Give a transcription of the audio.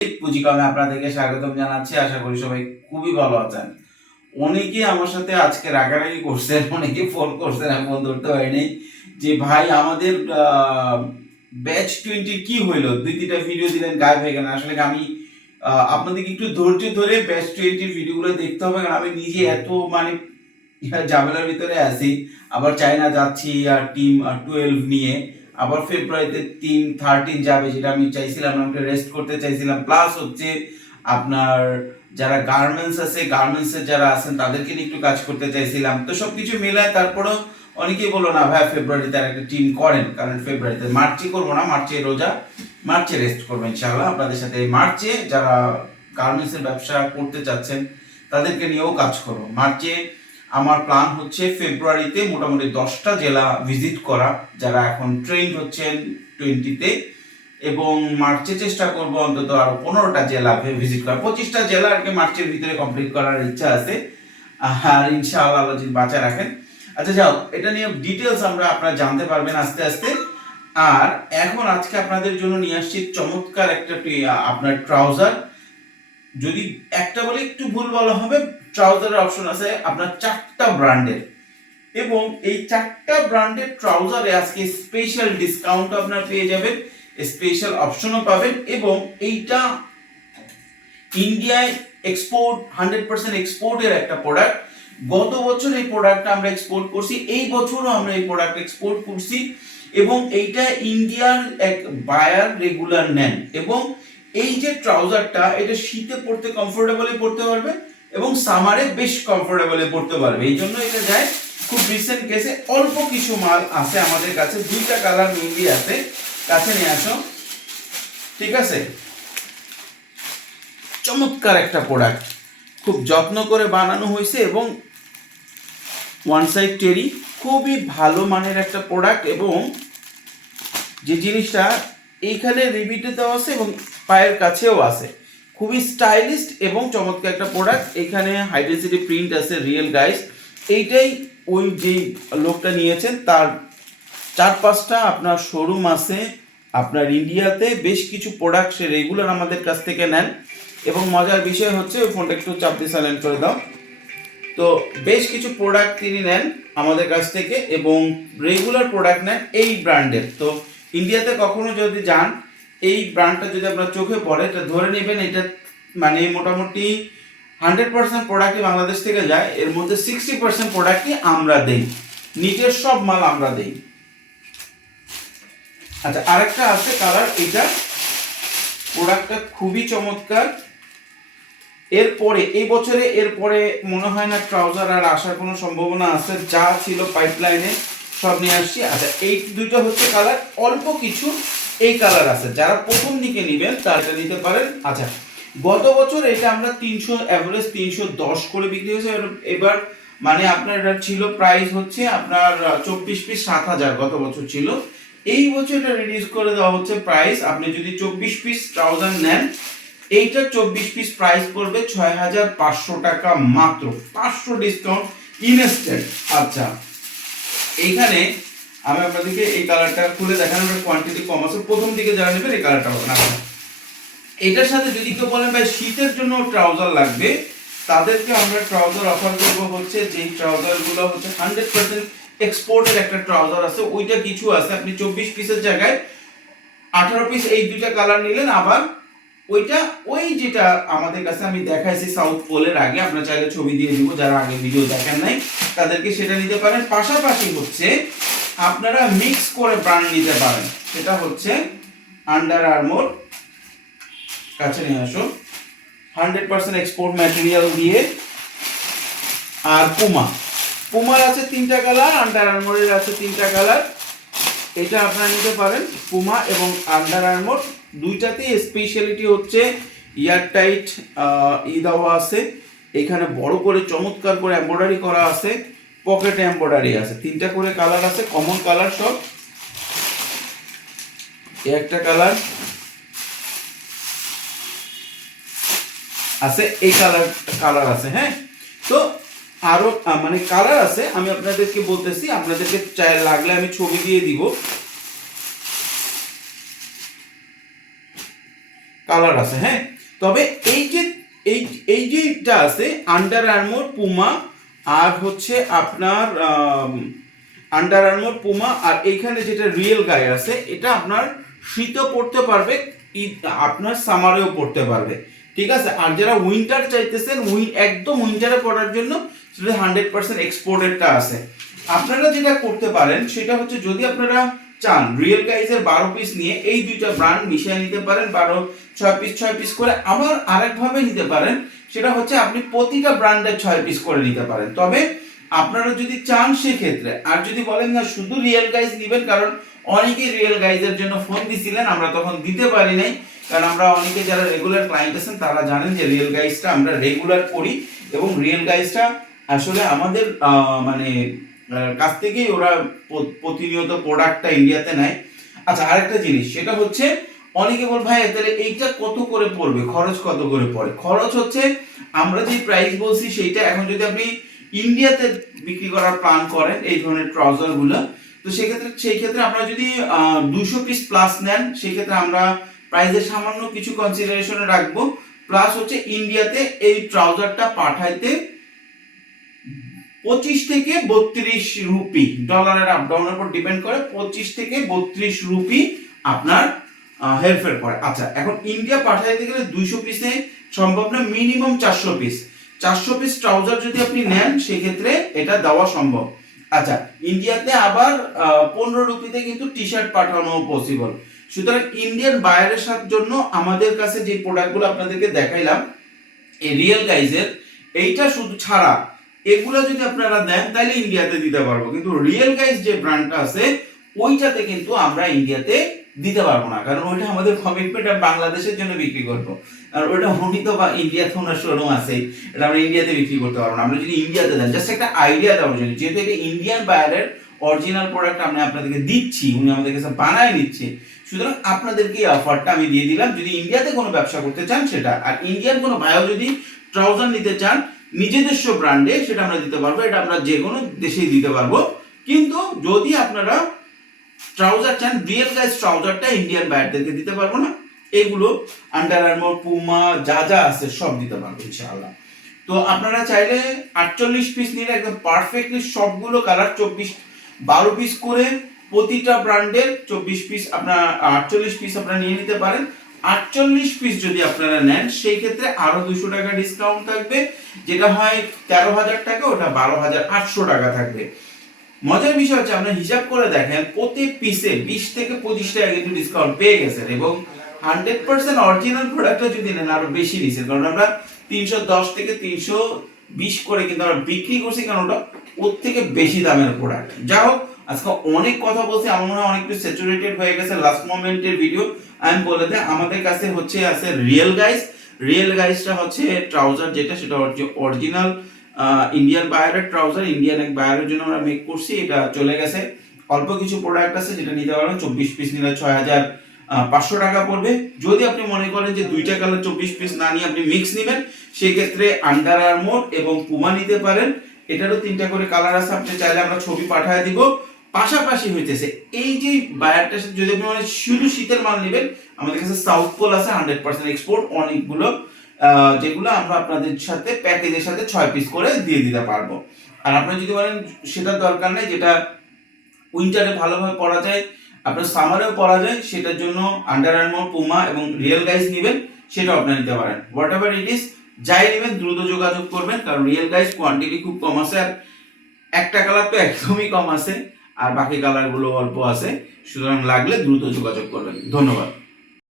পুঁজিকমে আপনাদেরকে স্বাগতম জানাচ্ছি। আশা করি সবাই খুবই ভালো আছেন। অনেকে আমার সাথে আজকে রাগারাগি করছেন, অনেকে ফোন করছেন, আমি ধরতে পারিনি। যে ভাই, আমাদের ব্যাচ টোয়েন্টি কি হইল? দুই তিনটা ভিডিও দিলেন, গায়েব হয়ে গেলেন। আসলে আমি আপনাদেরকে একটু ধৈর্য ধরে ব্যাচ টোয়েন্টির ভিডিওগুলো দেখতে হবে, কারণ আমি নিজে এত মানে ঝামেলার ভিতরে আছি। আবার চায়না যাচ্ছি, আর টিম টুয়েলভ নিয়ে। আবার ফেব্রুয়ারিতে তিন থার্টিন যাবে যেটা আমি চাইছিলাম, আমি রেস্ট করতে চাইছিলাম। প্লাস হচ্ছে আপনার যারা গার্মেন্টস আছে গার্মেন্টসের যারা আছেন, তাদেরকে নিয়ে একটু কাজ করতে চাইছিলাম। তো সব কিছু মিলায় তারপরেও অনেকেই বলো না ভাই ফেব্রুয়ারিতে আর একটা টিম করেন। কারণ ফেব্রুয়ারিতে মার্চে করব না মার্চে রোজা মার্চে রেস্ট করব ইনশাআল্লাহ। আপনাদের সাথে মার্চে যারা গার্মেন্টসের ব্যবসা করতে চাচ্ছেন, তাদেরকে নিয়েও কাজ করব। মার্চে আমার প্ল্যান হচ্ছে ফেব্রুয়ারিতে মোটামুটি দশটা জেলা ভিজিট করা, যারা এখন ট্রেন্ড হচ্ছেন টোয়েন্টিতে এবং মার্চে চেষ্টা করব অন্তত আরও পনেরোটা জেলা ভিজিট করা। পঁচিশটা জেলা আর কি মার্চের ভিতরে কমপ্লিট করার ইচ্ছা আছে। আর ইনশাআল্লাহ আল্লাহ যদি বাঁচা রাখেন। আচ্ছা যাও, এটা নিয়ে ডিটেলস আমরা আপনারা জানতে পারবেন আস্তে আস্তে। আর এখন আজকে আপনাদের জন্য নিয়ে আসছি চমৎকার একটা আপনার ট্রাউজার যদি একটা বলে একটু ভুল বলা হবে ট্রাউজারের অপশন আছে আপনার চারটা ব্র্যান্ডের এবং এই চারটা ব্র্যান্ডের ট্রাউজারে আজকে স্পেশাল ডিসকাউন্ট আপনার পেয়ে যাবেন স্পেশাল অপশনও পাবেন এবং এইটা ইন্ডিয়ায় এক্সপোর্ট হান্ড্রেড পার্সেন্ট এক্সপোর্টের একটা প্রোডাক্ট গত বছর এই প্রোডাক্টটা আমরা এক্সপোর্ট করছি, এই বছরও আমরা এই প্রোডাক্ট এক্সপোর্ট করছি এবং এইটা ইন্ডিয়ার এক বায়ার রেগুলার নেন এবং এই যে ট্রাউজারটা, এটা শীতে পড়তে কমফোর্টেবলি পড়তে পারবে এবং সামারে বেশ কমফোর্টেবলি পড়তে পারবে। এই জন্য এটা যায় খুব রিসেন্ট কেসে অল্প কিছু মাল আছে আমাদের কাছে। দুইটা কালার মেনলি আছে। কাছে নিয়ে আসো। ঠিক আছে? চমৎকার একটা প্রোডাক্ট খুব যত্ন করে বানানো হয়েছে এবং ওয়ান সাইড টেরি খুবই ভালো মানের একটা প্রোডাক্ট এবং যে জিনিসটা এইখানে রিবিটে দেওয়া আছে এবং পায়ের কাছেও আসে খুবই স্টাইলিস্ট এবং চমৎকার একটা প্রোডাক্ট এখানে হাইড্রেসিটি প্রিন্ট আছে রিয়েল গাইস এইটাই ওই যে লোকটা নিয়েছেন, তার চার পাঁচটা আপনার শোরুম আছে, আপনার ইন্ডিয়াতে বেশ কিছু প্রোডাক্ট সে রেগুলার আমাদের কাছ থেকে নেন। এবং মজার বিষয় হচ্ছে, ওই ফোনটা একটু চাপ দিয়ে সাইলেন্ট করে দাও। তো বেশ কিছু প্রোডাক্ট তিনি নেন আমাদের কাছ থেকে এবং রেগুলার প্রোডাক্ট নেন এই ব্র্যান্ডের তো ইন্ডিয়াতে কখনো যদি যান এই ব্র্যান্ডটা যদি আপনার চোখে পড়ে, এটা ধরে নেবেন, এটা মানে মোটামুটি হান্ড্রেড পার্সেন্ট প্রোডাক্টই বাংলাদেশ থেকে যায়, এর মধ্যে সিক্সটি পার্সেন্ট প্রোডাক্টই আমরা দেই। নিটের সব মাল আমরা দেই। আচ্ছা আরেকটা আছে কালার এটা প্রোডাক্টটা খুবই চমৎকার। এরপরে, এই বছরে এরপরে মনে হয় না ট্রাউজার আর আসার কোনো সম্ভাবনা আছে, যা ছিল পাইপলাইনে সব নিয়ে আসছি। আচ্ছা এই দুইটা হচ্ছে কালার অল্প কিছু এই কালার আছে। যারা প্রথম দিকে নেবেন, তারটা নিতে পারেন। আচ্ছা গত বছর এটা আমরা তিনশো অ্যাভারেজ তিনশো দশ করে বিক্রি হয়েছে। এবার- মানে আপনার এটা ছিল প্রাইস হচ্ছে আপনার চব্বিশ পিস সাত হাজার গত বছর ছিল। এই বছর এটা রিডিউস করে দেওয়া হচ্ছে প্রাইস আপনি যদি চব্বিশ পিস ট্রাউজার নেন, এইটা চব্বিশ পিস প্রাইস পড়বে ছয় হাজার পাঁচশো টাকা মাত্র। পাঁচশো ডিসকাউন্ট ইনস্ট্যান্ট আচ্ছা এইখানে আমি আপনাদেরকে এই কালারটা খুলে দেখানোর কোয়ান্টিটি কম আছে। প্রথম দিকে যারা নেবেন এই কালারটা পাবেন আচ্ছা এটার সাথে যদি কেউ বলেন, ভাই, শীতের জন্য ট্রাউজার লাগবে। তাদেরকে আমরা ট্রাউজার অফার করব হচ্ছে যে ট্রাউজারগুলো হচ্ছে হান্ড্রেড পার্সেন্ট এক্সপোর্টের একটা ট্রাউজার আছে। ওইটা কিছু আছে। আপনি চব্বিশ পিসের জায়গায় আঠারো পিস এই দুইটা কালার নিলেন, আবার ওইটা, ওই যেটা আমাদের কাছে আমি দেখাইছি সাউথ পোলের আগে, আপনার চাইলে ছবি দিয়ে দিব, যারা আগে ভিডিও দেখেন নাই, তাদেরকে সেটা নিতে পারেন। পাশাপাশি হচ্ছে আপনারা মিক্স করে ব্র্যান্ড নিতে পারেন। সেটা হচ্ছে আন্ডার আর্মোর কাছে নিয়ে আসো হান্ড্রেড পার্সেন্ট এক্সপোর্ট ম্যাটেরিয়াল দিয়ে। আর পুমা পুমার আছে তিনটা কালার আন্ডার আর্মোরের আছে তিনটা কালার এটা আপনারা নিতে পারেন। পুমা এবং আন্ডার আর্মোর দুইটাতেই স্পেশালিটি হচ্ছে ইয়ার টাইট ই দেওয়া আছে। এখানে বড় করে, চমৎকার করে এমব্রয়ডারি করা আছে। পকেটে এমব্রয়ডারি আছে। তিনটা করে কালার আছে কমন কালার সব। একটা কালার আছে, এই কালার কালার আছে হ্যাঁ? তো আরও মানে কালার আছে, আমি আপনাদেরকে বলতেছি, আপনাদেরকে লাগলে আমি ছবি দিয়ে দিব। কালার আছে হ্যাঁ? তবে এই যে, এই এই যেটা আছে আন্ডার আর্মোর পুমা আর হচ্ছে আপনার আন্ডার আর্মোর পুমা আর এইখানে যেটা রিয়েল গায়ে আছে, এটা আপনার শীতও পড়তে পারবে আপনার সামারেও পড়তে পারবে। ঠিক আছে? আর যারা উইন্টার চাইতেছেন উই একদম উইন্টারে পড়ার জন্য সেটা হান্ড্রেড পার্সেন্ট এক্সপোর্টেডটা আছে। আপনারা যেটা করতে পারেন, সেটা হচ্ছে যদি আপনারা চান। রিয়েল গাইজের বারো পিস নিয়ে এই দুইটা ব্র্যান্ড মিশিয়ে নিতে পারেন, বারো, ছয় পিস ছয় পিস করে আবার আরেকভাবে নিতে পারেন। সেটা হচ্ছে আপনি প্রতিটা ব্র্যান্ডের ছয় পিস করে নিতে পারেন। তবে আপনারা যদি চান সেক্ষেত্রে, আর যদি বলেন না শুধু রিয়েল গাইজ নেবেন, কারণ অনেকেই রিয়েল গাইজের জন্য ফোন দিছিলেন, আমরা তখন দিতে পারি নাই। কারণ আমরা অনেকে যারা রেগুলার ক্লায়েন্ট আছেন, তারা জানেন যে রিয়েল গাইজটা আমরা রেগুলার করি এবং রিয়েল গাইজটা আসলে আমাদের মানে কাছ থেকেই ওরা প্রতিনিয়ত প্রোডাক্টটা ইন্ডিয়াতে নেয়। আচ্ছা আরেকটা জিনিস, সেটা হচ্ছে, অনেকে বল, ভাই, তাহলে এইটা কত করে পড়বে? খরচ কত করে পড়ে? খরচ হচ্ছে, আমরা যে প্রাইস বলছি, সেইটা এখন যদি আপনি ইন্ডিয়াতে বিক্রি করার প্ল্যান করেন, এই ধরনের ট্রাউজারগুলো, তো সেক্ষেত্রে সেই ক্ষেত্রে আপনারা যদি দুশো পিস প্লাস নেন, সেক্ষেত্রে আমরা প্রাইসের সামান্য কিছু কনসিডারেশনে রাখব। প্লাস হচ্ছে ইন্ডিয়াতে এই ট্রাউজারটা পাঠাইতে পঁচিশ থেকে বত্রিশ রুপি। ডলারের আপ ডাউনের উপর ডিপেন্ড করে পঁচিশ থেকে বত্রিশ রুপি আপনার হেরফের করে। আচ্ছা এখন ইন্ডিয়া পাঠাইতে গেলে দুইশো পিসে সম্ভব না মিনিমাম চারশো পিস চারশো পিস ট্রাউজার যদি আপনি নেন, সেক্ষেত্রে এটা দেওয়া সম্ভব। আচ্ছা ইন্ডিয়াতে আবার পনেরো রুপিতে কিন্তু টি শার্ট পাঠানো পসিবল সুতরাং ইন্ডিয়ান বায়ারের সাথে জন্য আমাদের কাছে যে প্রোডাক্টগুলো আপনাদেরকে দেখাইলাম, এই রিয়েল গাইজের এইটা শুধু ছাড়া এগুলো যদি আপনারা দেন তাহলে ইন্ডিয়াতে দিতে পারব। কিন্তু রিয়েল গাইজ যে ব্র্যান্ডটা আছে, ওইটাতে কিন্তু আমরা ইন্ডিয়াতে দিতে পারব না। কারণ ওইটা আমাদের কমিটমেন্ট বাংলাদেশের জন্য বিক্রি করব। আর ওইটা উনি তো বা ইন্ডিয়াতে ওনার শোরুম আছে এটা আমরা ইন্ডিয়াতে বিক্রি করতে পারব না। আমরা যদি ইন্ডিয়াতে দেন জাস্ট একটা আইডিয়া দেওয়ার জন্য। যেহেতু এটা ইন্ডিয়ান বায়ারের অরিজিনাল প্রোডাক্ট আমি আপনাদেরকে দিচ্ছি, উনি আমাদের কাছে বানায় নিচ্ছে, সুতরাং আপনাদেরকে এই অফারটা আমি দিয়ে দিলাম। যদি ইন্ডিয়াতে কোনো ব্যবসা করতে চান সেটা, আর ইন্ডিয়ান কোনো বায়ো যদি ট্রাউজার নিতে চান নিজেদেশ ব্র্যান্ডে সেটা আমরা দিতে পারব, এটা আমরা যে কোনো দেশেই দিতে পারব। কিন্তু যদি আপনারা ট্রাউজার চান রিয়েল গাইজ ট্রাউজারটা ইন্ডিয়ান বায়ারদেরকে দিতে পারব না। এগুলো আন্ডার আর্মোর পুমা যা যা আছে সব দিতে পারব ইনশাআল্লাহ। তো আপনারা চাইলে আটচল্লিশ পিস নিলে একদম পারফেক্টলি সবগুলো কালার চব্বিশ, বারো পিস করে প্রতিটা ব্র্যান্ডের চব্বিশ পিস আপনার, আটচল্লিশ পিস আপনারা নিয়ে নিতে পারেন। আটচল্লিশ পিস যদি আপনারা নেন, সেই ক্ষেত্রে আরও দুশো টাকা ডিসকাউন্ট থাকবে। যেটা হয় তেরো হাজার টাকা, ওটা বারো হাজার আটশো টাকা থাকবে। মজার বিষয় হচ্ছে আপনার হিসাব করে দেখেন, প্রতি পিসে বিশ থেকে পঁচিশ টাকা কিন্তু ডিসকাউন্ট পেয়ে গেছেন এবং হান্ড্রেড পার্সেন্ট অরিজিনাল প্রোডাক্টটা যদি নেন, আরও বেশি নিচ্ছেন কারণ আমরা তিনশো দশ থেকে তিনশো বিশ করে কিন্তু আমরা বিক্রি করছি, কারণ ওটা ওর থেকে বেশি দামের প্রোডাক্ট যা হোক আজকে অনেক কথা বলছি, আমার অনেক কিছু স্যাচুরেটেড হয়ে গেছে লাস্ট মোমেন্টের ভিডিও আমি বলে দেয় আমাদের কাছে হচ্ছে, আছে রিয়েল গাইস রিয়েল গাইসটা হচ্ছে ট্রাউজার যেটা, সেটা হচ্ছে অরিজিনাল ইন্ডিয়ান বায়ারের ট্রাউজার ইন্ডিয়ান এক বায়ারের জন্য আমরা মেক করছি, এটা চলে গেছে। অল্প কিছু প্রোডাক্ট আছে, যেটা নিতে পারবেন চব্বিশ পিস নিলে ছয় হাজার পাঁচশো টাকা পড়বে। যদি আপনি মনে করেন যে দুইটা কালার চব্বিশ পিস না নিয়ে আপনি মিক্স নেবেন, সেক্ষেত্রে আন্ডার আর্মোর এবং পুমা নিতে পারেন। এটারও তিনটা করে কালার আছে, আপনি চাইলে আমরা ছবি পাঠিয়ে দিব। পাশাপাশি হইতেছে, এই যে বায়ারটার সাথে যদি আপনি মানে শুধু শীতের মাল নেবেন, আমাদের কাছে সাউথ পোল আছে হান্ড্রেড পার্সেন্ট এক্সপোর্ট অনেকগুলো যেগুলো আমরা আপনাদের সাথে, প্যাকেজের সাথে ছয় পিস করে দিয়ে দিতে পারব। আর আপনি যদি বলেন সেটার দরকার নেই, যেটা উইন্টারে ভালোভাবে পরা যায়, আপনার সামারেও পরা যায়, সেটার জন্য আন্ডার আর্মোর পুমা এবং রিয়েল গাইজ নেবেন, সেটাও আপনারা নিতে পারেন। হোয়াট এভার ইট ইস যাই নেবেন, দ্রুত যোগাযোগ করবেন, কারণ রিয়েল গাইজ কোয়ান্টিটি খুব কম আছে, আর একটা কালার তো একদমই কম আছে। আর বাকি কালারগুলো অল্প আছে সুতরাং লাগলে দ্রুত যোগাযোগ করবেন। ধন্যবাদ।